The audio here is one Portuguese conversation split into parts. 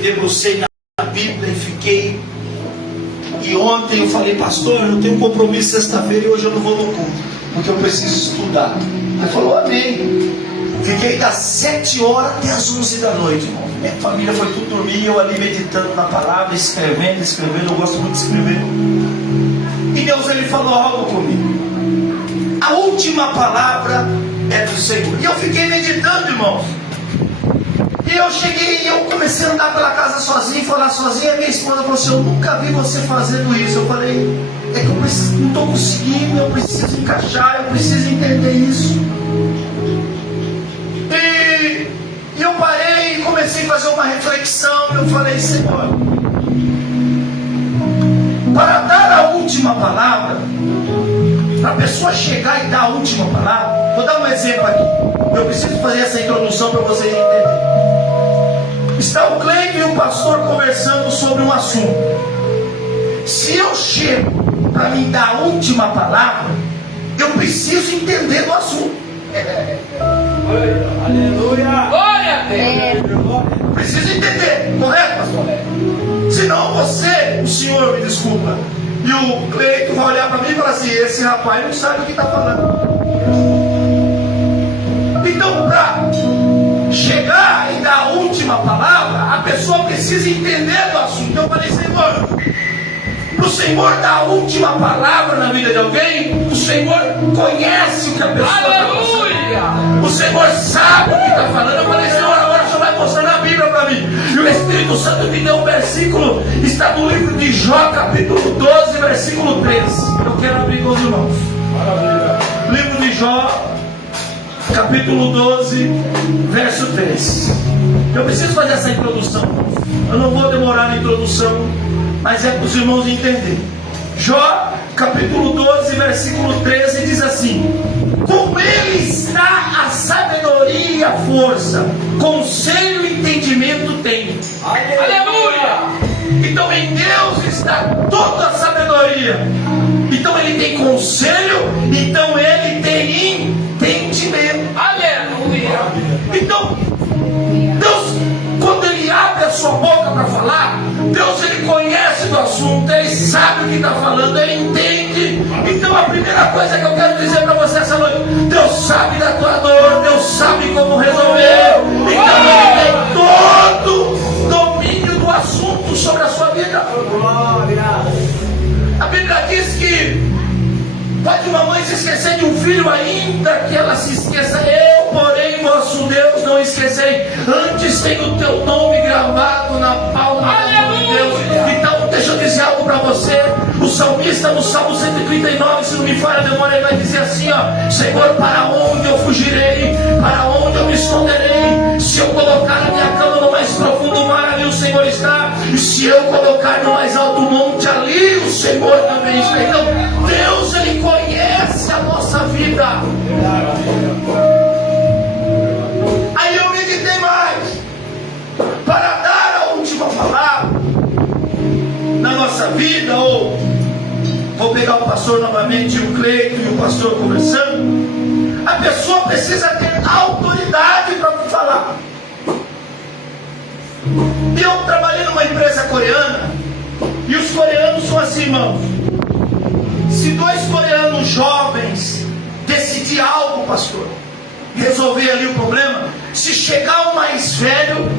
debrucei na Bíblia e fiquei. E ontem eu falei, pastor, eu tenho um compromisso sexta-feira e hoje eu não vou no culto, porque eu preciso estudar. Ele falou, amém. Fiquei das 7 horas até as 11 da noite, irmão. Minha família foi tudo dormir e eu ali meditando na palavra, escrevendo. Eu gosto muito de escrever. E Deus, ele falou algo comigo. A última palavra é do Senhor. E eu fiquei meditando, irmãos. E eu cheguei e eu comecei a andar pela casa sozinho, falar sozinho. E a minha esposa falou assim, eu nunca vi você fazendo isso. Eu falei, é que eu não estou conseguindo, eu preciso encaixar, eu preciso entender isso. E eu parei e comecei a fazer uma reflexão. E eu falei, Senhor, para dar a última palavra, para a pessoa chegar e dar a última palavra, vou dar um exemplo aqui. Eu preciso fazer essa introdução para vocês entenderem. Está o Cleito e o pastor conversando sobre um assunto. Se eu chego para me dar a última palavra, eu preciso entender do assunto. Aleluia! Glória a Deus! Preciso entender, correto, pastor? Senão você, o senhor, me desculpa, e o Cleito vai olhar para mim e falar assim, esse rapaz não sabe o que está falando. Então, para chegar e dar a última palavra, a pessoa precisa entender do assunto. Então eu falei, Senhor, para o Senhor dar a última palavra na vida de alguém, o Senhor conhece o que a pessoa está passando. O Senhor sabe o que está falando. Eu falei, Senhor, agora o Senhor vai mostrar na Bíblia para mim. E o Espírito Santo me deu um versículo, está no livro de Jó, capítulo 12, versículo 13. Eu quero abrir com os irmãos. Maravilha. Livro de Jó, capítulo 12, verso 3. Eu preciso fazer essa introdução. Eu não vou demorar na introdução, mas é para os irmãos entenderem. Jó, capítulo 12, versículo 13, diz assim: com ele está a sabedoria e a força, conselho e entendimento tem. Aleluia! Então em Deus está toda a sabedoria. Então ele tem conselho, então ele tem entendimento. Aleluia! Então, Deus, quando ele abre a sua boca para falar, Deus, ele conhece do assunto, ele sabe o que está falando, ele entende. Então a primeira coisa que eu quero dizer para você essa noite, Deus sabe da tua dor, Deus sabe como resolver. Então ele tem todo o domínio do assunto sobre a sua vida. A Bíblia diz que pode uma mãe se esquecer de um filho, ainda que ela se esqueça. Eu, porém, vosso Deus, não esquecerei. Antes tenho o teu nome gravado na palma da mão de Deus. Então, deixa eu dizer algo para você. O salmista, no Salmo 139, se não me falha a memória, ele vai dizer assim, ó: Senhor, para onde eu fugirei? Para onde eu me esconderei? Se eu colocar a minha cama no mais profundo mar, ali o Senhor está. E se eu colocar no mais alto monte, ali o Senhor também está. Então, Deus, ele conhece a nossa vida. Aí eu meditei mais. Para dar a última palavra na nossa vida, ou vou pegar o pastor novamente, o Cleito e o pastor conversando, a pessoa precisa ter autoridade para falar. Eu trabalhei numa empresa coreana, e os coreanos são assim, irmãos. Se dois coreanos jovens decidirem algo, pastor, resolver ali o problema, se chegar o mais velho,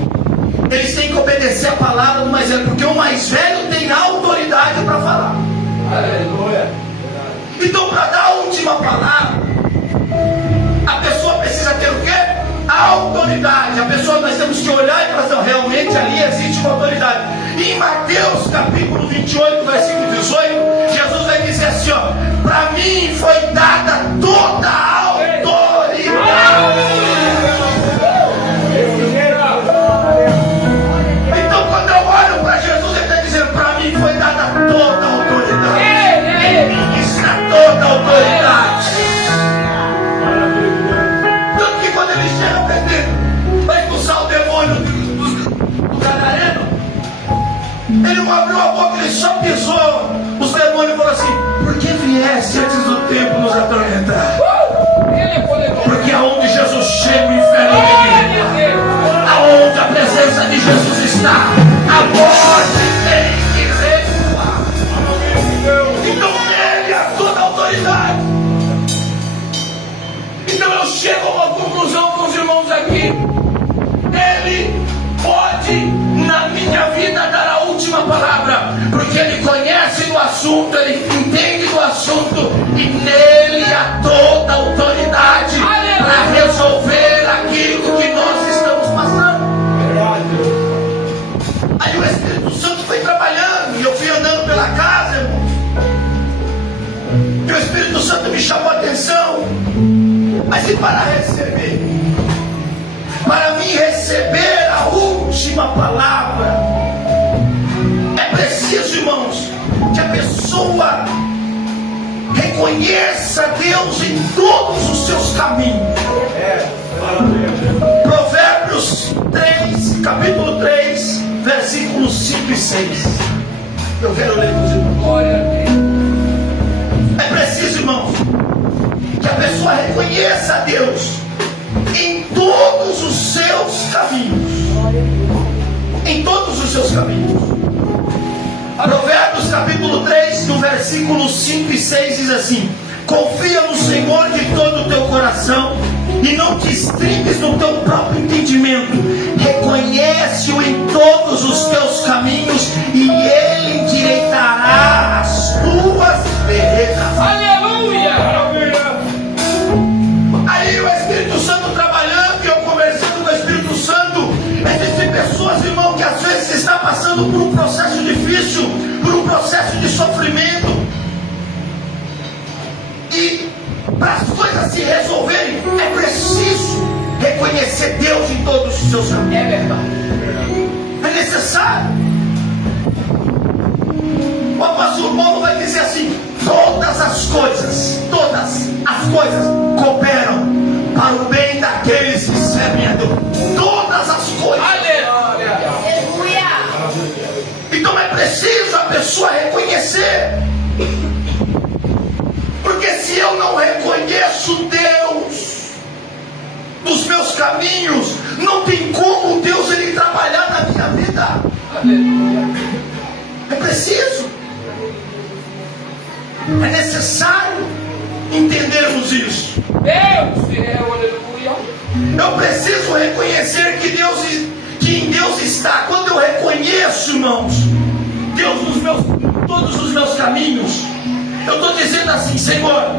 eles têm que obedecer a palavra do mais velho, porque o mais velho tem autoridade para falar. Aleluia. Então, para dar a última palavra, a pessoa precisa ter o quê? A autoridade. A pessoa, nós temos que olhar e falar assim, realmente ali existe uma autoridade. E em Mateus capítulo 28, versículo 18, Jesus vai dizer assim, ó: para mim foi dada toda a autoridade. Então, quando eu olho para Jesus, ele está dizendo, para mim foi dada toda a autoridade. Em mim está toda a autoridade. Tanto que quando ele chega para expulsar o demônio do gadareno, ele não abriu a boca, ele só pisou. Os demônios falaram assim: por que vieste antes do tempo nos atormentar? Porque aonde Jesus chega, o inferno tem que ir. Aonde a presença de Jesus está, assunto, ele entende do assunto e nele há toda a autoridade para resolver aquilo que nós estamos passando. Aí o Espírito Santo foi trabalhando e eu fui andando pela casa, irmão. E o Espírito Santo me chamou a atenção. Mas e para receber? Para mim receber a última palavra, é preciso, irmãos, que a pessoa reconheça Deus em todos os seus caminhos. Provérbios 3, capítulo 3, versículos 5 e 6. Eu quero ler com os irmãos. Glória a Deus. É preciso, irmãos, que a pessoa reconheça a Deus em todos os seus caminhos. Em todos os seus caminhos. Provérbios capítulo 3, no versículo 5 e 6 diz assim: confia no Senhor de todo o teu coração e não te estribes no teu próprio entendimento. Reconhece-o em todos os teus caminhos e Ele endireitará as tuas veredas. Aleluia! Aí o Espírito Santo trabalhando e eu conversando com o Espírito Santo. Existem pessoas, irmão, que às vezes está passando por um processo difícil, por um processo de sofrimento. E para as coisas se resolverem, é preciso reconhecer Deus em todos os seus caminhos. É verdade. É necessário. O apóstolo Paulo vai dizer assim: todas as coisas cooperam para o bem daqueles que servem a Deus. Todas as coisas. Aleluia. Então é preciso a pessoa reconhecer. Porque se eu não reconheço Deus nos meus caminhos, não tem como Deus ele trabalhar na minha vida. Aleluia. É preciso. É necessário entendermos isso. Eu preciso reconhecer que em Deus está. Quando eu reconheço, irmãos, Deus todos os meus caminhos, eu estou dizendo assim: Senhor,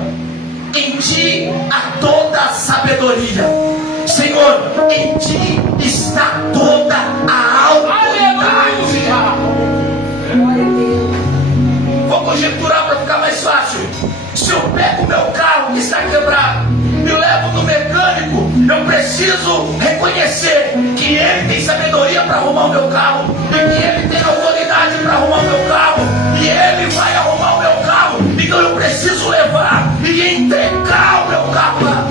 em Ti há toda a sabedoria. Senhor, em Ti está toda a autoridade. Vou conjecturar para ficar mais fácil. Se eu pego o meu carro que está quebrado e levo no mecânico, eu preciso reconhecer que ele tem sabedoria para arrumar o meu carro, e que ele tem autoridade para arrumar o meu carro, e ele vai arrumar o meu carro. Então eu preciso levar e entregar o meu carro lá.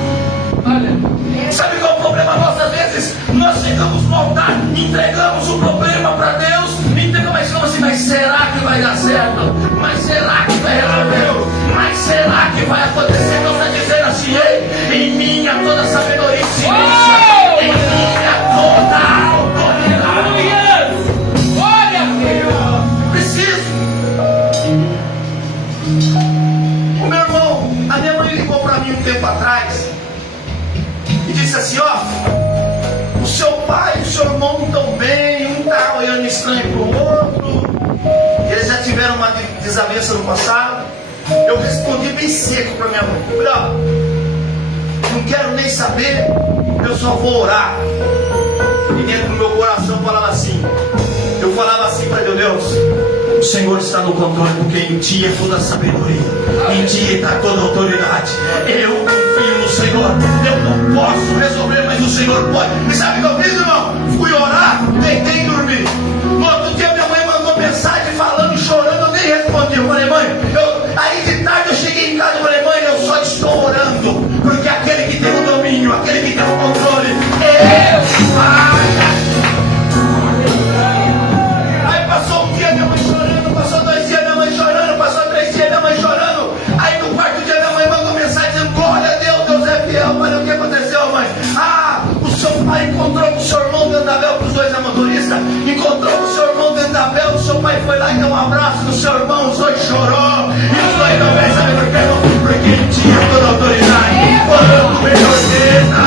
Sabe qual é o problema nosso? Às vezes nós chegamos no altar, entregamos o problema para Deus, mas como assim? Mas será que vai dar certo? Mas será que vai resolver? Mas será que vai acontecer? Deus está dizendo assim: ei, em mim há toda a sabedoria e ciência, em mim há toda a autoridade. Glória a Deus. Preciso. O meu irmão, a minha mãe ligou para mim um tempo atrás e disse assim: ó, o seu pai e o seu irmão não estão bem, um está olhando estranho para o outro, eles já tiveram uma desavença no passado. Eu respondi bem seco para minha mãe: falei, ó, não quero nem saber, eu só vou orar. E dentro do meu coração eu falava assim para Deus: o Senhor está no controle, porque em Ti é toda a sabedoria, em Ti está toda a autoridade. Eu confio no Senhor. Eu não posso resolver, mas o Senhor pode. E sabe o que eu fiz, irmão? Fui orar, deitei e dormi. No outro dia minha mãe mandou mensagem falando, chorando, eu nem respondi. Eu falei: mãe, aí de tarde eu cheguei em casa e falei: mãe, eu só estou orando, porque aquele que tem o domínio, aquele que tem o controle, Ele vai. Aí passou um dia minha mãe chorando, passou 2 dias minha mãe chorando, passou 3 dias minha mãe chorando. Aí no quarto dia minha mãe mandou mensagem dizendo: glória a Deus, Deus é fiel. Mas o que aconteceu, mãe? O seu pai encontrou com o seu irmão dentro da Bel, com os 2 motoristas, encontrou com o seu irmão dentro da Bel, o seu pai foi lá e deu um abraço no seu irmão, os 2 chorou, e os 2 não vêm, sabe por quê? Porque ele tinha toda a autoridade, quando ele ordena.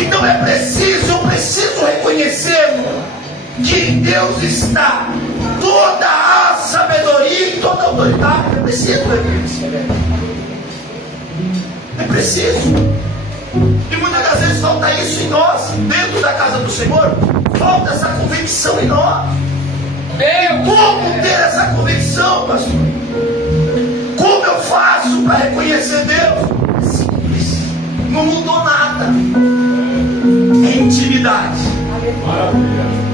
Então eu preciso reconhecer que em Deus está toda a sabedoria e toda a autoridade. É preciso, igreja. É preciso. E muitas das vezes falta isso em nós, dentro da casa do Senhor. Falta essa convicção em nós. Como ter essa convicção, pastor? Como eu faço para reconhecer Deus? É simples. Não mudou nada. É intimidade.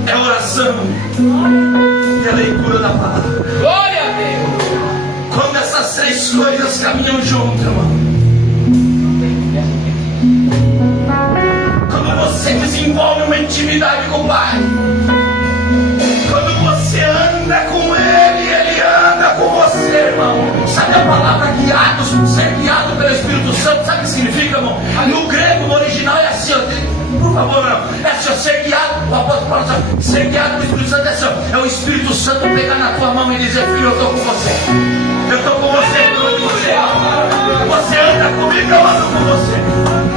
É oração. E a leitura da palavra. Glória a Deus. Quando essas três coisas caminham juntas, irmão. Quando você desenvolve uma intimidade com o Pai. Quando você anda com Ele, Ele anda com você, irmão. Sabe a palavra guiados, ser guiado pelo Espírito Santo, sabe o que significa, irmão? No grego, no original, é assim, ó, por favor, irmão, é assim, ó, ser guiado, o apóstolo Paulo sabe, ser guiado pelo Espírito Santo é assim, ó, é o Espírito Santo pegar na tua mão e dizer, filho, eu estou com você. Eu estou com você, por onde você anda. Você anda comigo, eu ando com você.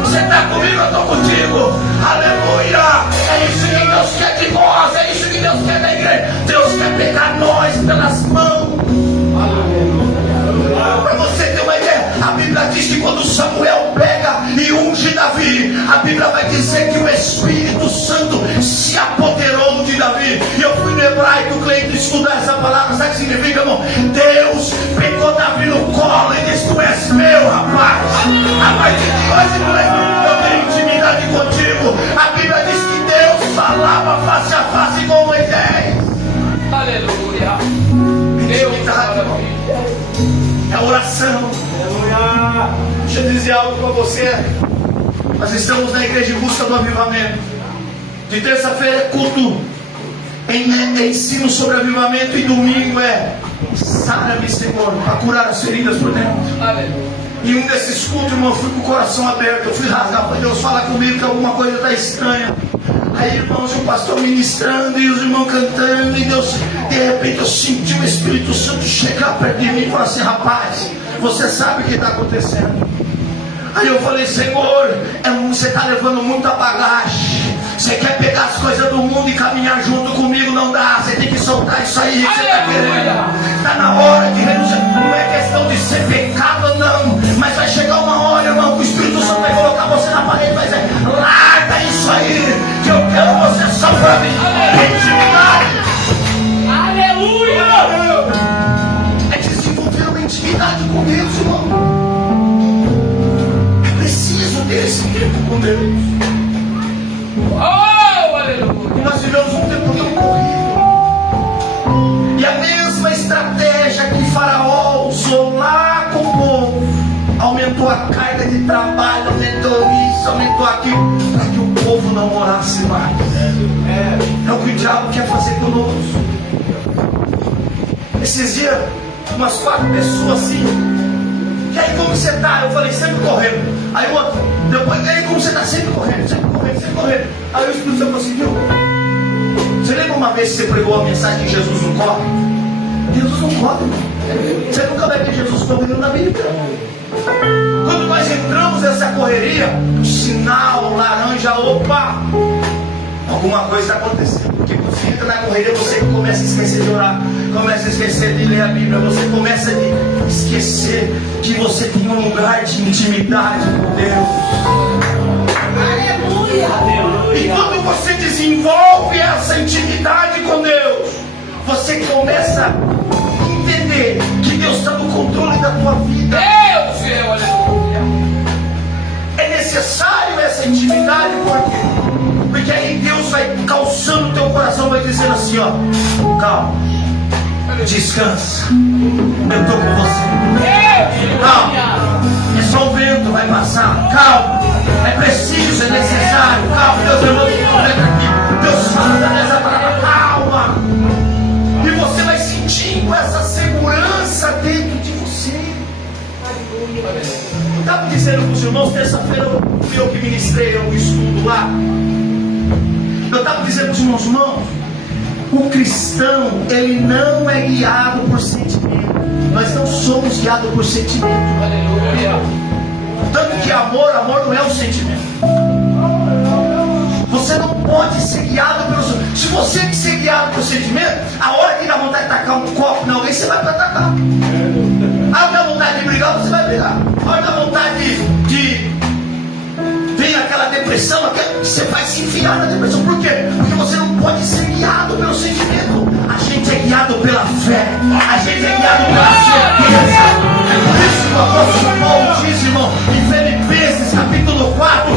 Você está comigo, eu estou contigo. Aleluia! É isso que Deus quer de nós, é isso que Deus quer da igreja. Deus quer pegar nós pelas mãos. Para você ter uma ideia, a Bíblia diz que quando Samuel pega e unge Davi, a Bíblia vai dizer que o Espírito Santo se apoderou de Davi. E eu fui no hebraico, Cleiton, estudar essa palavra. Sabe o que significa, irmão? Deus pegou Davi no colo e disse, tu és meu, rapaz. A partir de hoje, Cleiton, eu tenho intimidade contigo. A Bíblia diz que Deus falava face a face com Moisés. Aleluia. Intimidade, irmão. É oração. Aleluia. Deixa eu dizer algo para você. Nós estamos na igreja em busca do avivamento. De terça-feira é culto é ensino sobre avivamento. E domingo é sara-me, Senhor, para curar as feridas por dentro. Aleluia. E um desses cultos, irmão, eu fui com o coração aberto. Eu fui rasgar para Deus, fala comigo que alguma coisa está estranha. Aí, irmãos, o pastor ministrando e os irmãos cantando. E Deus, de repente, eu senti o Espírito Santo chegar perto de mim e falar assim, rapaz, você sabe o que está acontecendo. Aí eu falei, Senhor, você está levando muita bagagem. Você quer pegar as coisas do mundo e caminhar junto comigo, não dá. Você tem que soltar isso aí que você está querendo. Está na hora de renunciar. Não é questão de ser pecado, não. Mas vai chegar uma hora, irmão, que o Espírito Santo vai colocar você na parede e vai dizer, larga isso aí, que eu quero você só para mim. Intimidade. Aleluia. É desenvolver uma intimidade com Deus, irmão. É preciso ter esse tempo com Deus. Oh, aleluia. E nós vivemos um tempo tão corrido. E a mesma estratégia que Faraó usou lá com o povo, aumentou a carga de trabalho, aumentou isso, aumentou aquilo, para que o povo não orasse mais. É o que o diabo quer fazer conosco. Esses dias, umas 4 pessoas assim. E aí, como você está? Eu falei, sempre correndo. Aí o outro, depois, e aí, como você está? Sempre correndo, sempre correndo, sempre correndo. Aí o Espírito Santo falou assim, viu? Você lembra uma vez que você pregou a mensagem que Jesus não corre? Jesus não corre. Você nunca vai ver Jesus correndo na Bíblia. Quando nós entramos nessa correria, o sinal laranja, opa! Alguma coisa está acontecendo. Porque quando você entra na correria, você começa a esquecer de orar, começa a esquecer de ler a Bíblia, você começa a esquecer que você tem um lugar de intimidade com Deus. Aleluia. E quando você desenvolve essa intimidade com Deus, você começa a entender que Deus está no controle da tua vida. Deus, meu, aleluia. É necessário essa intimidade, por quê? Porque aí Deus vai calçando o teu coração, vai dizendo assim, ó, calma, descansa, eu estou com você. Calma, é só o vento, vai passar. Calma, é preciso, é necessário. Calma, Deus levou tudo aqui. Deus fala dessa palavra, calma. E você vai sentindo essa segurança dentro de você. Eu estava dizendo para os irmãos, terça-feira fui eu que ministrei um estudo lá. Eu estava dizendo para os irmãos, o cristão, ele não é guiado por sentimento. Nós não somos guiados por sentimento. Aleluia. Tanto que amor não é um sentimento. Você não pode ser guiado pelo... Se você que ser guiado por sentimento, a hora que dá vontade de tacar um copo em alguém, você vai para atacar. A hora que dá vontade de brigar, você vai brigar. A hora que dá vontade de vem aquela depressão, você vai se enfiar na depressão. Por quê? Porque você não pode ser guiado pelo sentimento. A gente é guiado pela fé. A gente é guiado pela certeza. É por isso que o apóstolo Paulo diz, irmão, em Filipenses capítulo 4,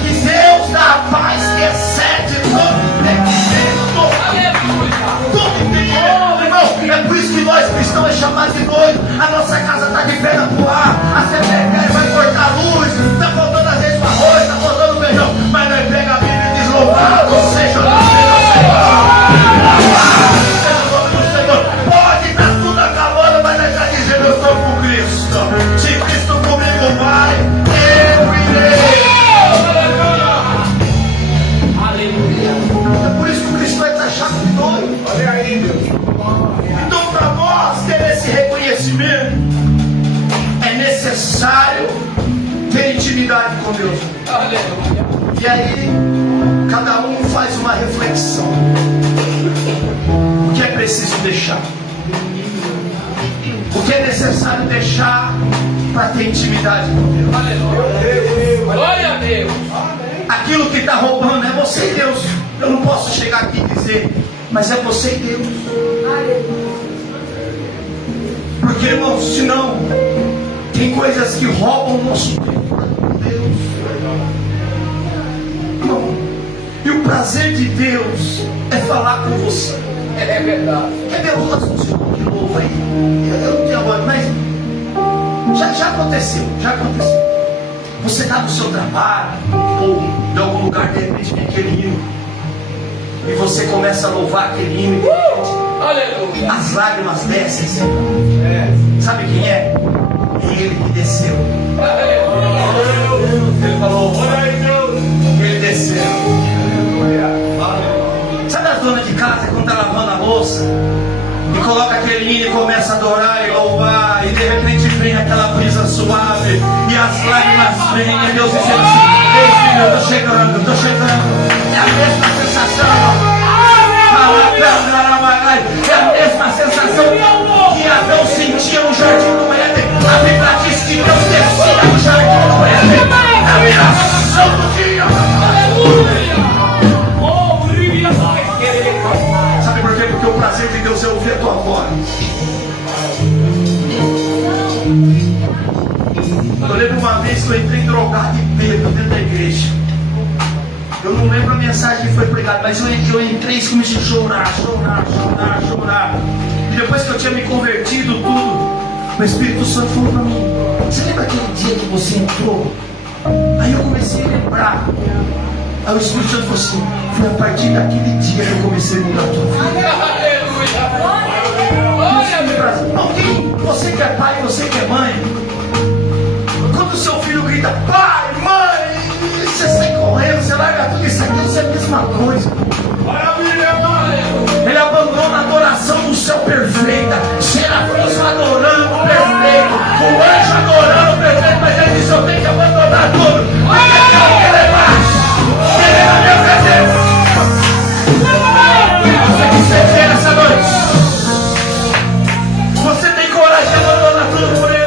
que Deus dá a paz que excede todo entendimento. Todo entendimento, irmão. É por isso que nós cristãos é chamado de doido. A nossa casa está de perna pro ar. A secretária vai cortar a luz. Está faltando às vezes o arroz, está faltando o feijão. Mas nós pega a Bíblia e diz: louvado seja o nome do Senhor. Louvado seja o nome do Senhor. Pode estar tudo acabando, mas nós estamos dizendo: eu estou com Cristo. Se Cristo comigo vai, eu irei. É por isso que o cristão é taxado de doido. Olha aí, Deus. Então, para nós ter esse reconhecimento, é necessário ter intimidade com Deus. E aí, cada um faz uma reflexão. O que é preciso deixar? O que é necessário deixar para ter intimidade com Deus? Glória a Deus. Aquilo que está roubando é você e Deus. Eu não posso chegar aqui e dizer, mas é você e Deus. Porque, irmãos, senão tem coisas que roubam o nosso tempo com Deus. Irmão, e o prazer de Deus é falar com você. É verdade. É meu rosto de novo aí. Eu não tenho agora, mas já aconteceu. Você está no seu trabalho, ou em algum lugar, de repente vem aquele hino, e você começa a louvar aquele hino, e Aleluia. as lágrimas descem. Sabe quem é? Ele que desceu. Ele falou: olha aí, Deus. Ele desceu. Sabe as donas de casa quando está lavando a louça e coloca aquele hino e começa a adorar e louvar, e de repente vem aquela brisa suave e as lágrimas vêm, e Deus dizendo assim: ei filho, eu estou chegando. É a mesma sensação. É a mesma sensação que Adão sentia no jardim do Éden. A Bíblia diz que Deus descia no jardim do Éden. A viração do dia. Sabe por quê? Porque o prazer de Deus é ouvir a tua voz. Eu lembro uma vez que eu entrei drogado e bêbado dentro da igreja. Eu não lembro a mensagem que foi pregada, mas eu entrei e comecei a chorar. E depois que eu tinha me convertido tudo, o Espírito Santo falou para mim: você lembra aquele dia que você entrou? Aí eu comecei a lembrar. Aí o Espírito Santo falou assim: foi a partir daquele dia que eu comecei a mudar a tua vida. Alguém, você que é pai, você que é mãe, quando o seu filho grita: pai, mãe, você sai correndo, você larga tudo isso aqui, isso é a mesma coisa. Ele abandona a adoração do céu perfeita. Serafins adorando o perfeito, o anjo adorando o perfeito, mas ele disse: eu tenho que abandonar tudo, porque eu quero levar ele na minha presença. Você que seja essa noite, você tem coragem de abandonar tudo por ele?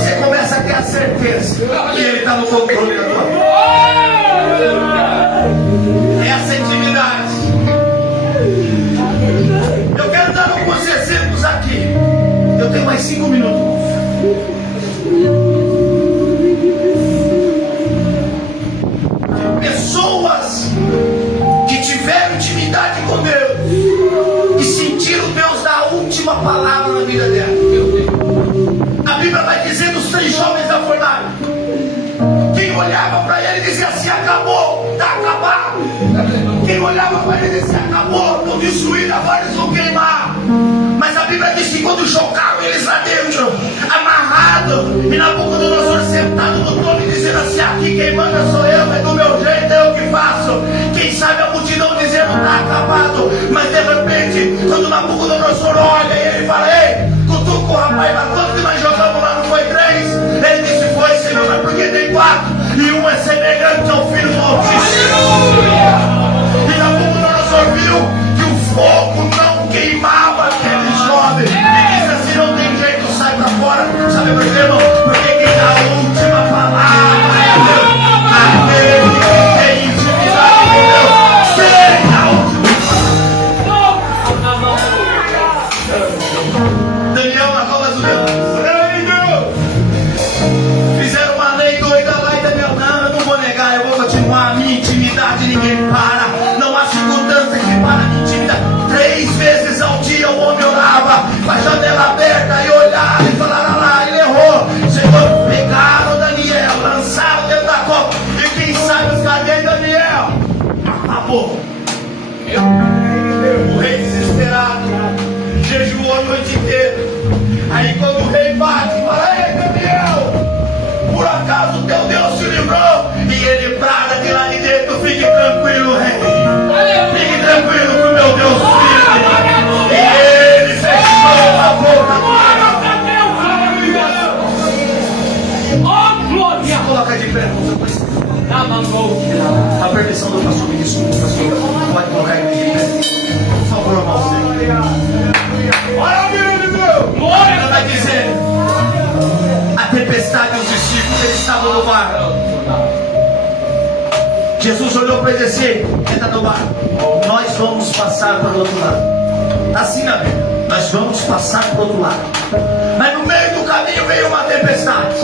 você começa a ter a certeza que Ele está no controle da tua vida. Essa intimidade. Eu quero dar alguns exemplos aqui. Eu tenho mais 5 minutos. Pessoas que tiveram intimidade com Deus e sentiram Deus dar a última palavra na vida dela. A Bíblia vai dizer dos 3 jovens da fornalha. Quem olhava para ele dizia assim: acabou, está acabado. Quem olhava para ele dizia: acabou, estão destruídos, agora eles vão queimar. Mas a Bíblia diz que quando jogaram eles lá dentro, amarrado, e Nabucodonosor sentado no trono dizendo assim: aqui quem manda sou eu, é do meu jeito, é eu que faço. Quem sabe a multidão dizendo: está acabado. Mas de repente, quando Nabucodonosor olha e ele fala: ei, cutuca o rapaz, mas quanto que nós jogamos lá, não foi 3? Ele disse: foi, Senhor, mas porque tem 4? E um é semelhante ao Filho do Altíssimo. E Nabucodonosor viu que o fogo não queimava aquele jovem. E disse assim: não tem jeito, sai pra fora. Sabe por quê, irmão? Porque quem dá a última palavra é Deus. Aquele que tem intimidade com Deus tem a última. Daniel na cova do leão. Fizeram uma lei doida lá e Daniel: não, eu não vou negar, eu vou continuar a minha intimidade, ninguém para. Não há circunstância que para a minha intimidade. 3 vezes ao dia o homem orava, com a janela aberta, e olhava e falava: lá, ele errou. Senhor, pegaram Daniel, lançaram dentro da cova. E quem sabe os cadê Daniel? Acabou. O rei desesperado jejuou a noite inteira. Aí quando o rei bate e fala: ei, Daniel, por acaso o teu Deus te livrou? E ele brada de lá de dentro: fique tranquilo, rei. Fique tranquilo que o meu Deus vive. E ele fechou a boca. Se coloca de pé, irmãos, eu preciso. A permissão do pastor, me desculpa, pastor. Pode colocar ele de pé. Por favor, irmãos. A Bíblia vai dizer: a tempestade e os discípulos, eles estavam no barco. Jesus olhou para ele e disse: entra no barco, nós vamos passar para o outro lado. Assim na Bíblia, nós vamos passar para o outro lado. Mas no meio do caminho veio uma tempestade.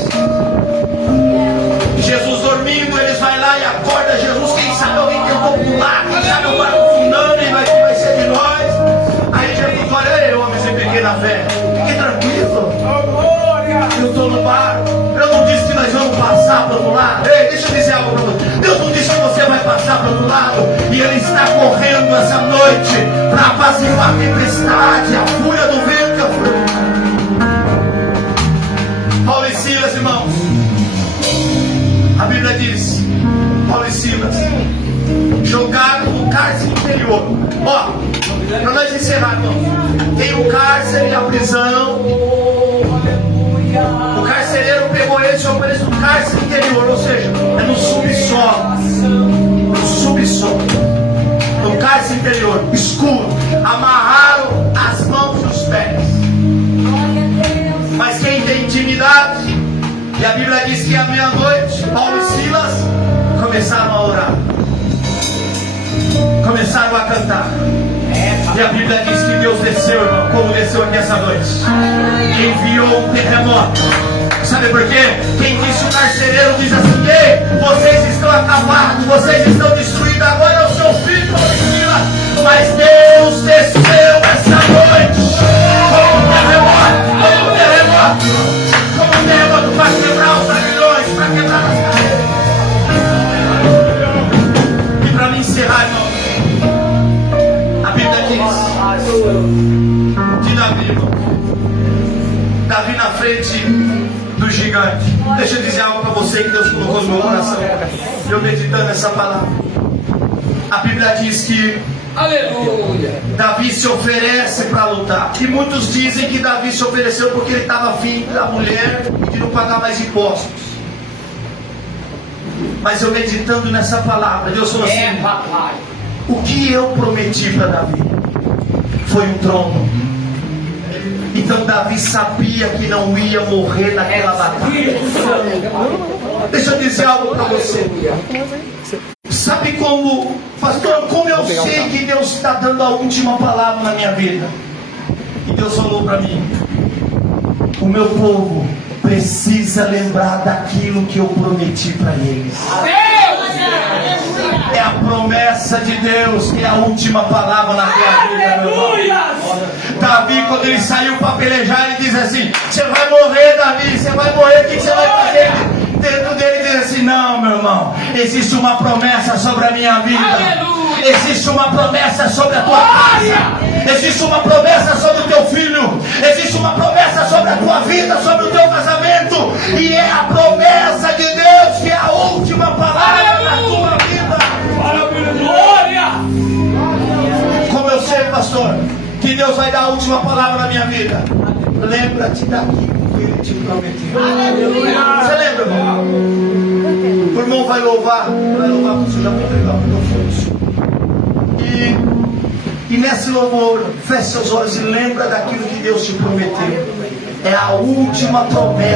Jesus dormindo, eles vão lá e acorda Jesus. Quem sabe alguém tentou pular, quem sabe o barco afundando e vai ser de nós. Aí Jesus olha: ei, homem sem pequena fé, fique tranquilo, eu estou no barco. Eu não disse que nós vamos passar para o outro lado. Ei, deixa eu dizer algo para você. Deus não disse que você vai passar para o outro lado. E Ele está correndo essa noite para apaziguar a tempestade, a fúria do vento e a fúria do mar. Paulo e Silas, irmãos, a Bíblia diz: Paulo e Silas jogaram no cárcere interior. Ó, para nós encerrarmos, tem o cárcere e a prisão. O carcereiro pegou ele e jogou eles no cárcere interior, ou seja, é no subsolo. No subsolo. No cárcere interior, escuro. Amarraram as mãos e os pés. Mas quem tem intimidade, e a Bíblia diz que à meia-noite, Paulo e Silas começaram a orar. Começaram a cantar. E a Bíblia diz que Deus desceu, irmão, como desceu aqui essa noite. Enviou um terremoto. Sabe por quê? Quem disse o carcereiro diz assim: ei, vocês estão acabados, vocês estão destruídos, agora é o seu filho, Paulo e Silas. Mas Deus desceu essa noite como um terremoto, como um terremoto, como um terremoto para quebrar os aguilhões, para quebrar as cadeias. E para me encerrar, irmão, a Bíblia diz de Davi, irmão. Davi na frente do gigante. Deixa eu dizer algo para você que Deus colocou no meu coração. Eu meditando nessa palavra. A Bíblia diz que Aleluia. Davi se oferece para lutar. E muitos dizem que Davi se ofereceu porque ele estava afim da mulher e de não pagar mais impostos. Mas eu meditando nessa palavra, Deus falou assim: papai. o que eu prometi para Davi foi um trono. Então Davi sabia que não ia morrer naquela batalha. Deixa eu dizer algo para você. Sabe como, pastor, como eu sei que Deus está dando a última palavra na minha vida? E Deus falou para mim: o meu povo precisa lembrar daquilo que eu prometi para eles. É a promessa de Deus que é a última palavra na tua vida, meu irmão. Davi, quando ele saiu para pelejar, ele diz assim: você vai morrer, Davi, você vai morrer, o que você vai fazer? Dentro dele diz assim: não, meu irmão, existe uma promessa sobre a minha vida. Existe uma promessa sobre a tua casa. Existe uma promessa sobre o teu filho. Existe uma promessa sobre a tua vida, sobre o teu casamento. E é a promessa de Deus que é a última palavra na tua vida. Glória! Como eu sei, pastor, que Deus vai dar a última palavra na minha vida? Lembra-te daquilo que Ele te prometeu. Você lembra, irmão? O irmão vai louvar porque você já vai entregar o microfone. E nesse louvor, feche seus olhos e lembra daquilo que Deus te prometeu. É a última promessa.